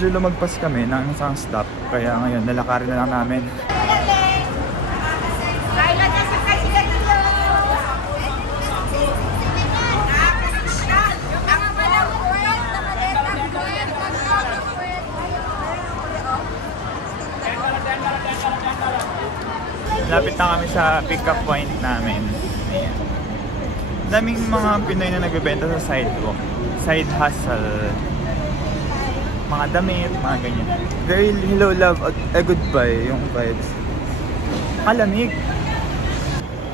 medyo lumagpas kami ng isang stop. Kaya ngayon, nalakarin na lang namin. Lapit na kami sa pick-up point namin. Ayan. Daming mga Pinoy na nagbebenta sa sidewalk. Side hustle. Mga damit, mga ganyan. Very hello, love, a goodbye yung vibes. Malamig.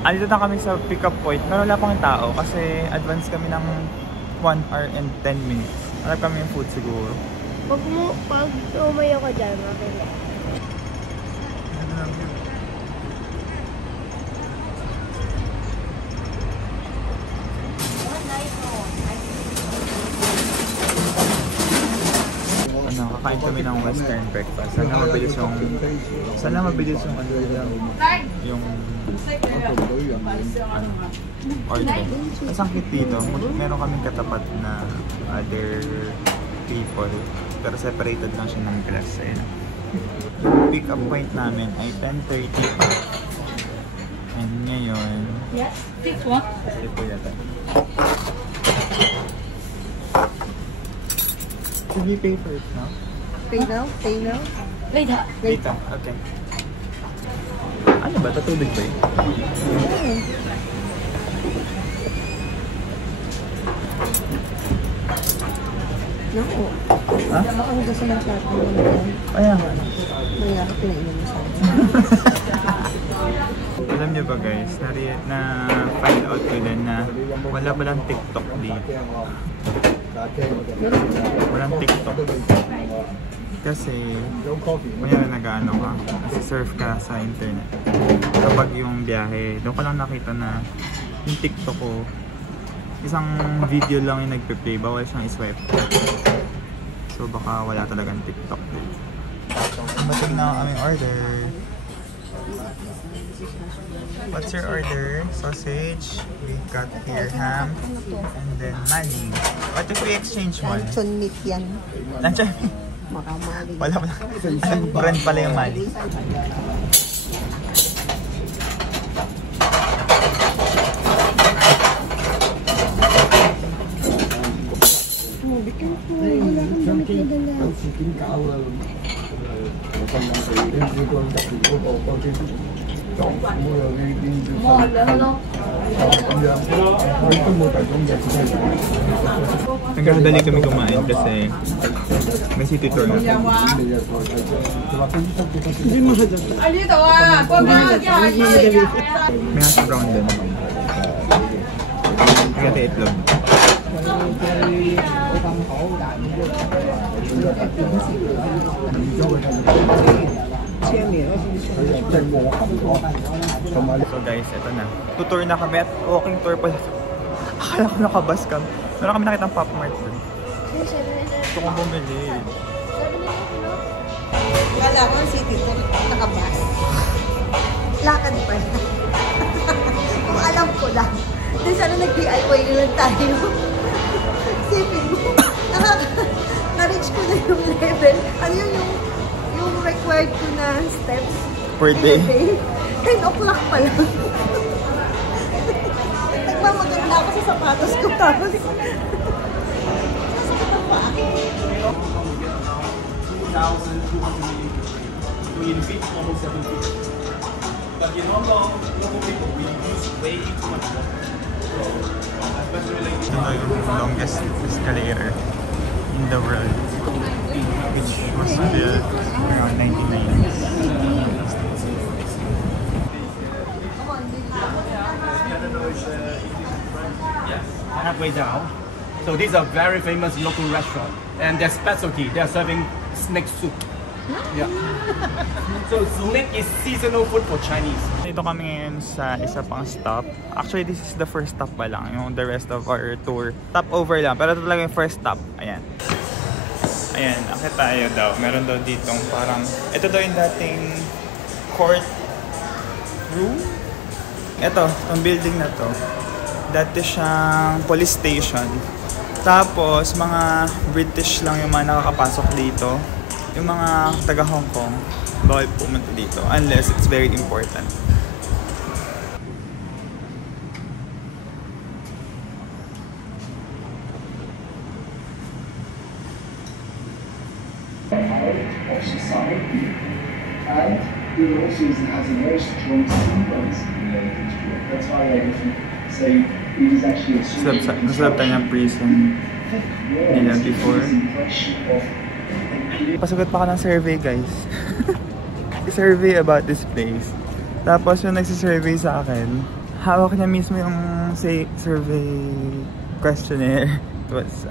Andito na kami sa pick-up point. Pero wala pang tao kasi advance kami ng 1 hour and 10 minutes. Hanap kami yung food siguro. Pag umayaw ka dyan, makakita. Kakain kami ng western breakfast. Sana mabilis yung order. Mas ang cute dito, meron kaming katapat na other people, pero separated lang siya ng glass. Ayun. Pick up point namin ay 10:30 pa. And ngayon, ito yata. Should we pay for it now? Pay now? Pay now? Later. Later. Okay. Ano ba? Tatubig ba yun? Naku. Ha? Ang gusto ng plato mo. Ayan nga. Kaya pinainom mo sa akin. Alam niyo ba guys, na-find out ko din na wala palang TikTok dito. Walang TikTok. Kasi, kunyari nag-ano ka, surf ka sa internet. Kapag yung biyahe, doon ko lang nakita na yung TikTok ko, isang video lang yung nagpe-play, bawal siyang i-swipe. So baka wala talagang TikTok. Matig na aming order. What's your order? Sausage, we got here ham, and then mani. What if we exchange one? Luncheon meat yan. Luncheon meat? Makamali. Wala pala. Brand pala yung mali. Nagkakadali kami kumain kasi may city tour na. Hindi mo hadap. May hash brown din. Pagkati itlog. So guys, ito na. Tutour na kami at walking tour pala. Akala ko nakabus kami. Meron kami nakitang Pop Mart dun. Gusto kong bumili. Kala ko ang city tour, nakabas. Lakad pa yan. Kung alam ko lang. Then sana nag-DIY na lang tayo. Sipin mo, na-reach ko na yung level. Ano yung required ko na steps Per day? 10 o'clock pa lang. Nagmamaganda ako sa sapatos ko. Tapos, but you know, local people, we use way too much water. So, that's really The longest escalator in the world, which was built around 1990s. halfway down. So these are very famous local restaurant, and their specialty, they are serving snake soup. Yeah. So snake is seasonal food for Chinese. Dito kami ngayon sa isa pang stop. Actually, this is the first stop pa lang. Yung the rest of our tour. Stop over lang. Pero ito talaga yung first stop. Ayan. Ayan, akit tayo daw. Meron daw ditong parang... Ito daw yung dating court room. Ito, itong building na to. Dati siyang police station. Tapos, mga British lang yung mga nakakapasok dito. yung mga taga Hong Kong, bawal pumunta dito unless it's very important. Of society, and the other also is it has a very strong symbols related to it. That's why I often say it is actually a sort of Nasalap tayo ng prison nila before. Pasagot pa ako ng survey, guys. Survey about this place. Tapos yung nagsisurvey sa akin, hawak niya mismo yung survey questionnaire. It was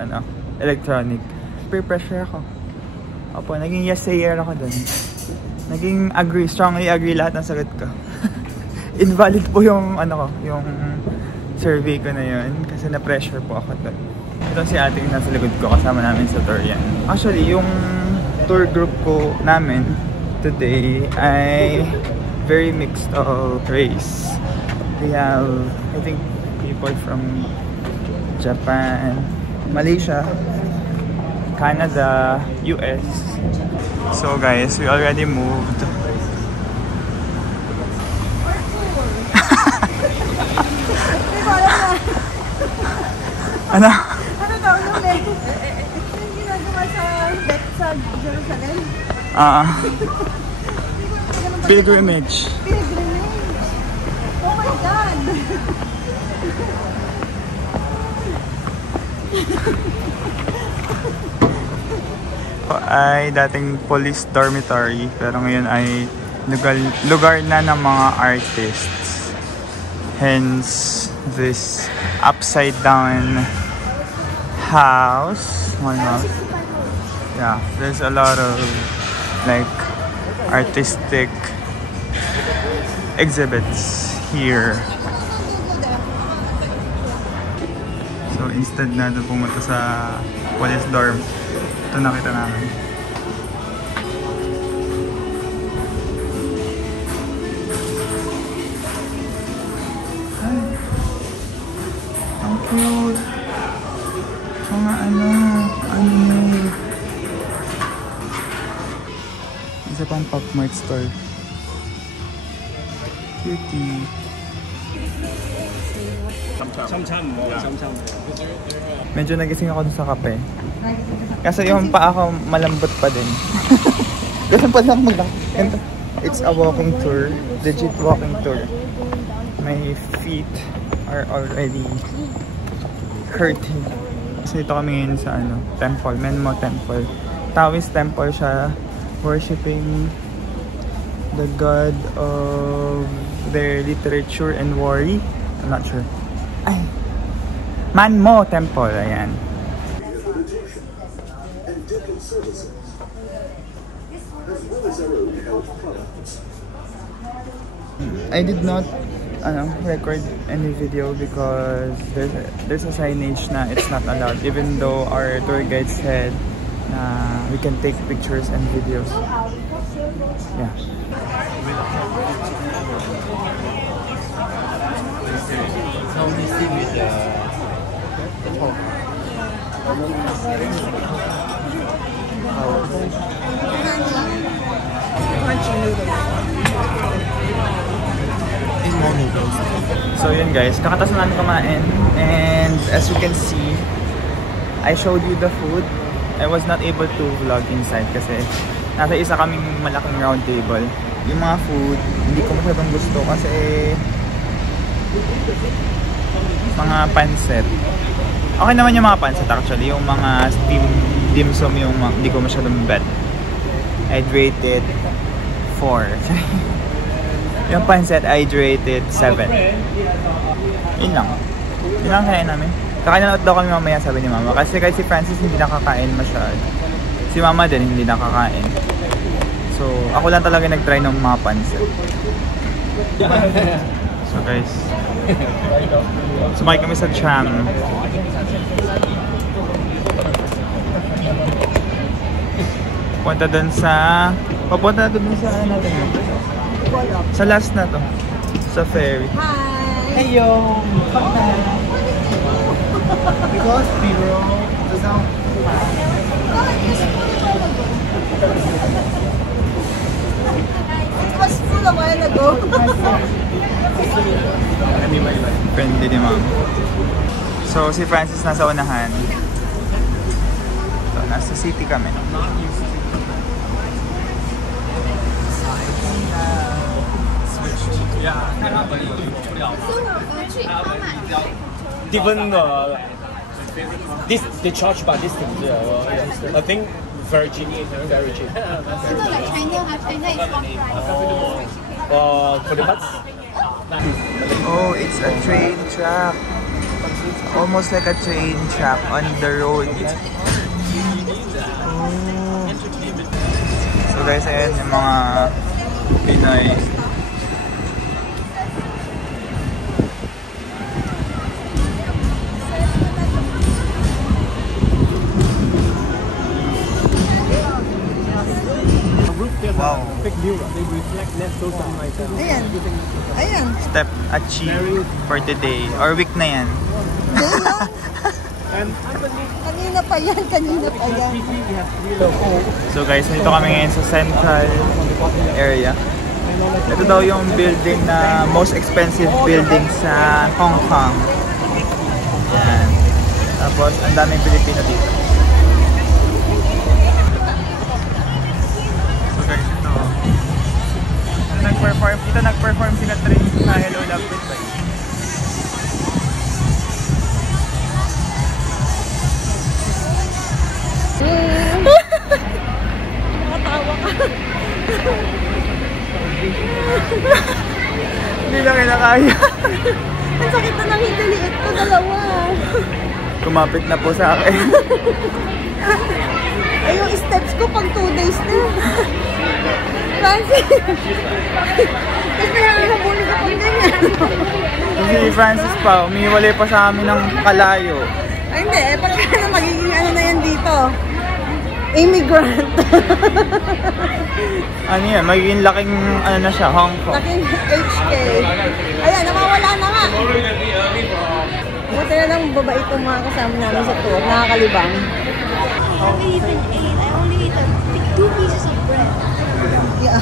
electronic. Peer pressure ako. Opo, naging yes-sayer ako dun. Naging strongly agree lahat ng sagot ko. Invalid po yung yung survey ko na yun kasi na-pressure po ako dun. Ito si ate yung nasa likod ko, kasama namin sa tour yan. Actually, yung tour group ko namin today ay very mixed of race. We have, I think, people from Japan, Malaysia, Canada, US. So guys, we already moved. Ano? Ano daw yun eh? Yung ginagawa sa Jerusalem? Pilgrimage. Pilgrimage. Oh my God! Ay dating police dormitory pero ngayon ay lugar na ng mga artists. Hence this upside down house. One house. Yeah, there's a lot of like artistic exhibits here. So instead na pumunta sa police dorm, ito nakita namin. Ay, ang cute. Mga isa pang Pop Mart store. Cutie. Medyo nagising ako dun sa kape. Kasi yung paa ko malambot pa din. Ganun pa lang It's a walking tour. Legit walking tour. My feet are already hurting. Kasi dito kami ngayon sa temple. Menmo Temple. Taoist temple siya. Worshipping the god of their literature and worry. I'm not sure. Ay! Menmo Temple. Ayan. I did not record any video because there's a signage na it's not allowed, even though our tour guide said na we can take pictures and videos. Yeah. So we see with the talk. So yun guys, kakataas na namin kumain, and as you can see, I showed you the food. I was not able to vlog inside kasi nasa isa kaming malaking round table. Yung mga food, hindi ko masyadong gusto kasi mga pancit. Okay naman yung mga pancit actually, yung mga steam dim sum yung hindi ko masyadong bet. I'd rate it 4. Yung pancit, I'd rate it 7. Yun lang. Yun lang kaya namin. Kakain na daw kami mamaya, sabi ni mama. Kasi kahit si Francis hindi nakakain masyado. Si mama din hindi nakakain. So, ako lang talaga nag-try ng mga pancit. So guys, sumakay kami sa tram. Papunta dun sa natin. Sa last na to. Sa ferry. Hi! Heyo! Because Biro doesn't It was full a while ago. Friendly ni ma'am. So, si Francis nasa unahan. So, nasa city kami. Different, this they charge by distance. I think very cheap, very cheap. For the bus. Oh, it's a train track. Almost like a train track on the road. Oh. So guys, ayan yung mga Pinoy. Wow. Ayan. Ayan. Step achieved for today. Or week na yan. Kanina pa yan. Kanina pa yan. So guys, nandito kami ngayon sa central area. Ito daw yung building na most expensive building sa Hong Kong. Ayan. Tapos, ang daming Pilipino dito. So guys, ito. Nag-perform sila Train sa Hello Love Goodbye. Nakatawa ka. Hindi na kinakaya. Ang sakit na ng hidaliit ko, dalawa. Kumapit na po sa akin. Ay, yung steps ko pang 2 days na. Francis! Tapos nakakabunin ka pang ganyan. Si Francis pa, umiwalay pa sa amin ng kalayo. Ay, hindi. Pagkano magiging ano na yan dito? Immigrant. Ano yan, magiging laking ano na siya, Hong Kong. Laking HK. Ayan, namawala na nga. Buti na lang babae itong mga kasama namin sa tour. Nakakalibang. I even ate. I only ate 2 pieces of bread. Yeah.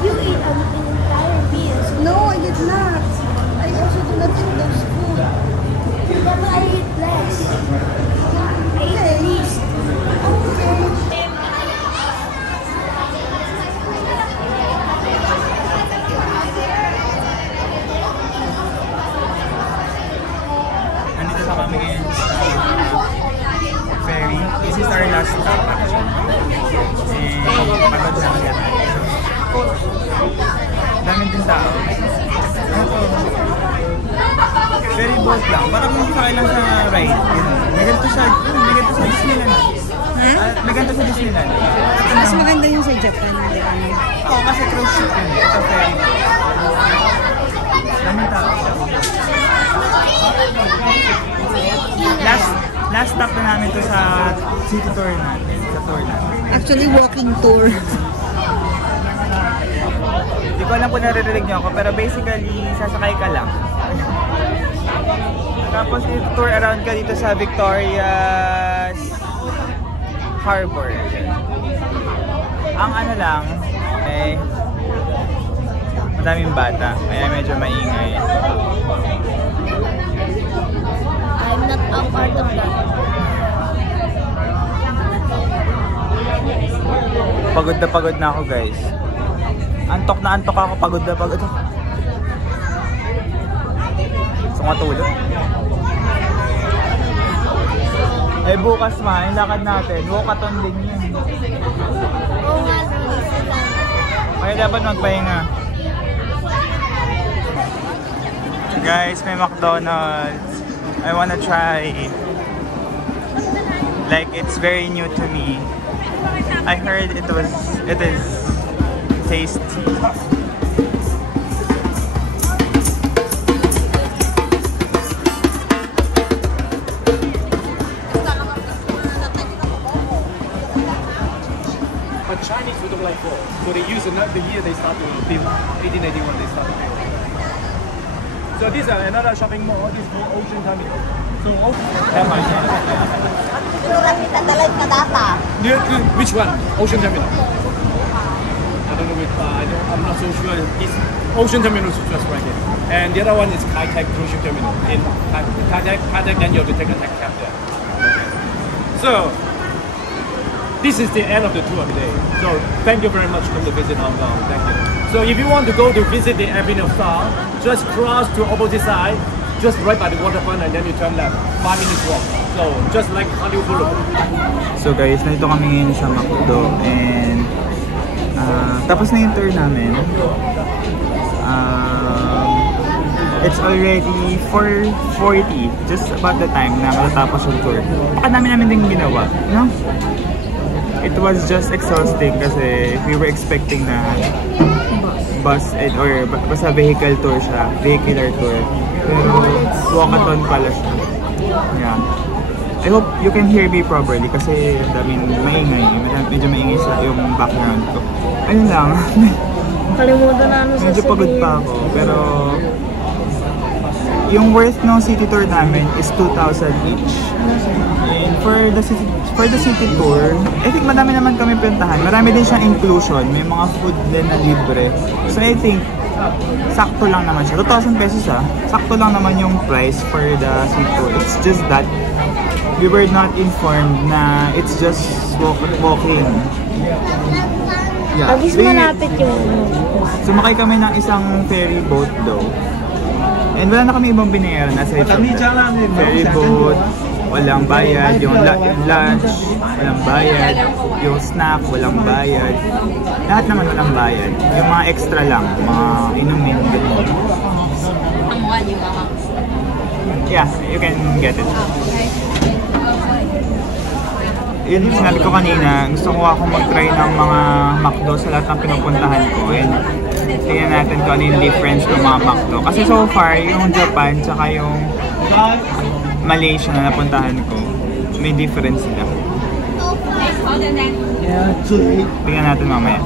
You ate an entire meal. No, I did not. I also do not eat those food. But I ate less. I ate the least. Okay. Nandito na kami ngayon sa ferry. This is our last stop actually. Pagod na kami. Dami din tao. Ferry boat lang. Parang sakay lang sa ride. May ganito sa Disneyland. May ganito sa Disneyland. Mas maganda yung sa Japan. Oo, kasi cruise ship yun. Ito ferry. Dami tao. Last stop na namin to sa city tour natin. Sa tour natin. Actually, walking tour. Hindi ko alam kung naririnig niyo ako, pero basically, sasakay ka lang. Tapos, tour around ka dito sa Victoria's Harbor. Ang ano lang, eh, madaming bata, kaya medyo maingay. I'm not a part of that. Pagod na ako, guys. Antok ako, pagod na pagod ako. Gusto ko matulog. Eh bukas yung lakad natin, walkathon din yun. Kaya dapat magpahinga. Guys, may McDonald's. I wanna try. Like, it's very new to me. I heard it is tasty. But Chinese would have like so they use another year they start to build. 1881 they start to build. So this is another shopping mall. This is called Ocean Terminal. So which one? Ocean Terminal. I don't know which. I'm not so sure. It's Ocean Terminal is just right here. And the other one is Kai Tak Cruise Ship Terminal. In Kai Tak, then you have to take a taxi cab there. So this is the end of the tour today. So thank you very much for coming to visit Hong Kong. Thank you. So if you want to go to visit the Avenue of Star, just cross to opposite side, just right by the waterfront, and then you turn left. 5 minutes walk. So just like Hollywood Boulevard. So guys, nandito kami ngayon sa McDo and tapos na yung tour namin. It's already 4:40, just about the time na matatapos yung tour. Baka namin din ginawa, no? It was just exhausting kasi we were expecting na bus or basta vehicle tour siya, vehicular tour. Pero walkathon pala siya. Yeah. I hope you can hear me properly kasi maingay. Medyo maingay sa yung background ko. Ayun lang. Kalimutan na ano medyo pagod pa ako. Pero yung worth ng city tour namin is 2,000 each. And for the city tour, I think madami naman kami pintahan. Marami din siyang inclusion. May mga food din na libre. So I think sakto lang naman siya. 2,000 pesos sakto lang naman yung price for the city tour. It's just that we were not informed na it's just walking. Yeah. Pagis malapit yung sumakay kami ng isang ferry boat though. And wala na kami ibang binayaran aside from that. Ferry boat, walang bayad, yung lunch, walang bayad, yung snack, walang bayad. Lahat naman walang bayad. Yung mga extra lang, mga inumin. Yeah, you can get it. Yun yung sinabi ko kanina, gusto ko akong mag-try ng mga McDo sa lahat ng pinupuntahan ko. And tingnan natin kung ano yung difference ng mga McDo. Kasi so far, yung Japan tsaka yung Malaysia na napuntahan ko, may difference sila. Tingnan natin mamaya.